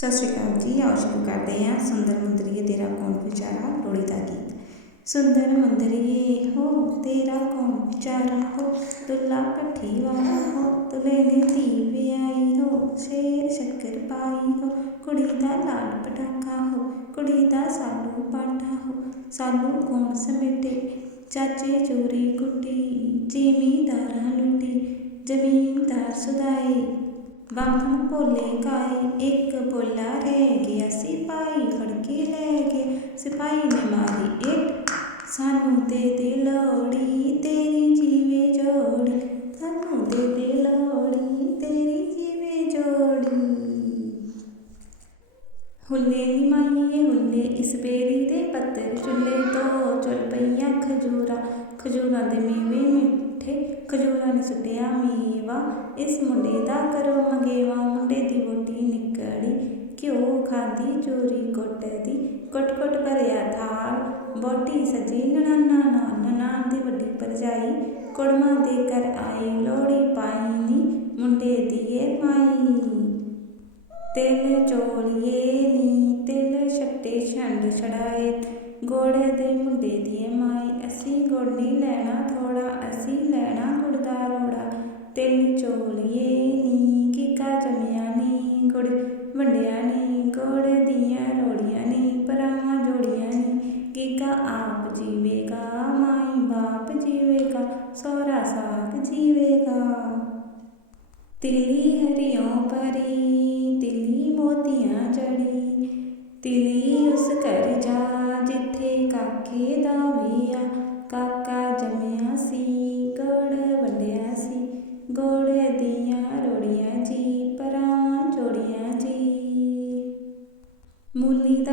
ਸਤਿ ਸ਼੍ਰੀ ਅਕਾਲ ਜੀ ਆਓ ਸ਼ੁਰੂ ਕਰਦੇ ਹਾਂ ਸੁੰਦਰ ਮੁੰਦਰੀਏ ਤੇਰਾ ਕੌਣ ਵਿਚਾਰਾ ਲੋੜੀ ਦਾ ਗੀਤ। ਸੁੰਦਰ ਮੁੰਦਰੀਏ, ਹੋ ਤੇਰਾ ਕੌਣ ਵਿਚਾਰਾ ਹੋ, ਦੁੱਲਾ ਭੱਠੀ ਵਾਲਾ ਹੋ ਤੁਲੇ ਨੇ ਧੀ ਵਿਆਹੀ ਹੋ, ਸ਼ੇਰ ਸ਼ੱਕਰ ਪਾਈ ਹੋ, ਕੁੜੀ ਦਾ ਲਾਲ ਪਟਾਕਾ ਹੋ, ਕੁੜੀ ਦਾ ਸਾਲੂ ਪਾਠਾ ਹੋ, ਸਾਲੂ ਕੌਣ ਸਮੇਟੇ? ਚਾਚੇ ਚੋਰੀ ਕੁੱਟੀ, ਜ਼ਿਮੀਦਾਰਾਂ ਲੁੱਟੀ, ਜ਼ਮੀਨਦਾਰ ਸੁਦਾਏ ਵੰਗਣ ਭੋਲੇ ਕਾਏ, ਇੱਕ ਭੋਲਾ ਰਹਿ ਗਿਆ, ਸਿਪਾਹੀ ਫੜ ਕੇ ਲੈ ਗਏ ਸਿਪਾਹੀ ਨੇ ਮਾਰੀ ਇੱਟ, ਸਾਨੂੰ ਦੇ ਦੇ ਲੋੜੀ ਤੇਰੀ ਜੀਵੇ ਜੋੜੀ, ਸਾਨੂੰ ਦੇ ਦੇ ਲੋੜੀ ਤੇਰੀ ਜੀਵੇ ਜੋੜੀ। ਹੁੱਲੇ ਨੀ ਮਾਈਏ, ਹੁੱਲੇ ਇਸ ਬੇਰੀ ਦੇ ਪੱਤਰ ਚੁੱਲੇ ਤੋਂ ਚੁੱਲ ਪਈਆਂ ਖਜੂਰਾ, ਖਜੂਰਾਂ ਦੇ ਮੇਵੇ ਮਿੱਠੇ, ਖਜੂਰਾਂ ਨੇ ਸੁੱਟਿਆ ਮੇਵਾ, ਇਸ ਮੁੰਡੇ ਦਾ ਕਰੋ ਦੀ ਕੁੱਟ ਕੁੱਟ ਭਰਿਆ ਥਾਲ। ਬੋਟੀ ਸਜੀ ਨਨਾਨਾ ਨਾਲ ਨਨਾਨ ਦੀ ਵੱਡੀ ਪਰਜਾਈ ਕੁੜਮਾ ਦੇ ਕਰ ਆਈ ਲੋੜੀ ਪਾਈ ਨੀ ਮੁੰਡੇ ਦੀਏ ਮਾਈ। ਤਿਲ ਚੋਲੀਏ ਨੀ, ਤਿਲ ਛੱਟੇ ਛੰਡ ਛੜਾਏ। ਗੋੜੇ ਦੇ ਮੁੰਡੇ ਦੀਏ ਮਾਈ, ਅਸੀਂ ਗੁੜ ਨਹੀਂ ਲੈਣਾ ਥੋੜਾ ਅਸੀਂ ਲੈਣਾ ਗੁੜ ਦਾ ਰੋੜਾ। ਤਿਲ ਚੋਲੀਏ ਨੀ, ਕਿਕਾ ਜਮਿਆ ਨੀ ਗੁੜ, ਵੰਡਿਆ ਨੀ ਗੋੜੇ ਦੀਆਂ ਰੋੜੀਆਂ ਨੀ ਭਰਾਵਾਂ ਜੋੜੀਆਂ ਨੀ। ਕਿਕਾ ਆਪ ਜੀਵੇਗਾ, ਮਾਈ ਬਾਪ ਜੀਵੇਗਾ, ਸੋਹਰਾ ਸਾਗ ਜੀਵੇਗਾ। ਤਿਲੀ ਹਰਿਓਂ ਪਰੀ ਤਿਲੀ ਮੋਤੀਆਂ ਜੜੀ ਤਿਲੀ ਉਸ ਘਰ ਜਾ, ਜਿੱਥੇ ਕਾਕੇ ਦਾ ਵਿਆ ਕਾਕਾ ਜੰਮਿਆ ਸੀ।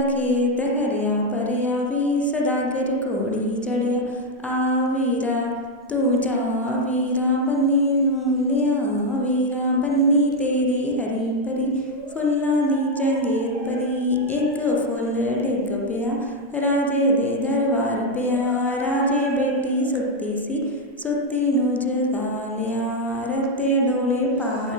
ਖੇਤ ਹਰਿਆ ਭਰਿਆ ਵੀ ਸਦਾਗਰ ਘੋੜੀ ਚੜਿਆ। ਆ ਵੀਰਾ, ਤੂੰ ਜਾ ਵੀਰਾ, ਬੰਨੀ ਨੂੰ ਲਿਆ ਵੀਰਾ, ਬੰਨੀ ਤੇਰੀ ਹਰੀ ਭਰੀ। ਫੁੱਲਾਂ ਦੀ ਚੰਗੇਰ ਪਰੀ, ਇੱਕ ਫੁੱਲ ਡਿੱਗ ਪਿਆ। ਰਾਜੇ ਦੇ ਦਰਬਾਰ ਪਿਆ, ਰਾਜੇ ਬੇਟੀ ਸੁੱਤੀ ਸੀ। ਸੁੱਤੀ ਨੂੰ ਜਗਾ ਲਿਆ ਰਤੇ ਡੋਲੇ ਪਾ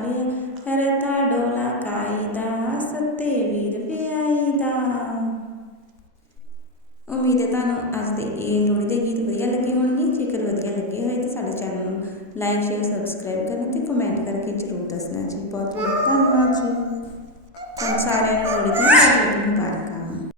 ਉਮੀਦ ਹੈ ਤੁਹਾਨੂੰ ਅੱਜ ਦੇ ਇਹ ਲੋਹੜੀ ਦੇ ਗੀਤ ਵਧੀਆ ਲੱਗੇ ਹੋਣਗੇ। ਜੇਕਰ ਵਧੀਆ ਲੱਗੇ ਹੋਏ ਤਾਂ ਸਾਡੇ ਚੈਨਲ ਨੂੰ ਲਾਈਕ ਸ਼ੇਅਰ ਸਬਸਕ੍ਰਾਈਬ ਕਰਨਾ ਤੇ ਕਮੈਂਟ ਕਰਕੇ ਜ਼ਰੂਰ ਦੱਸਣਾ ਜੀ। ਬਹੁਤ ਬਹੁਤ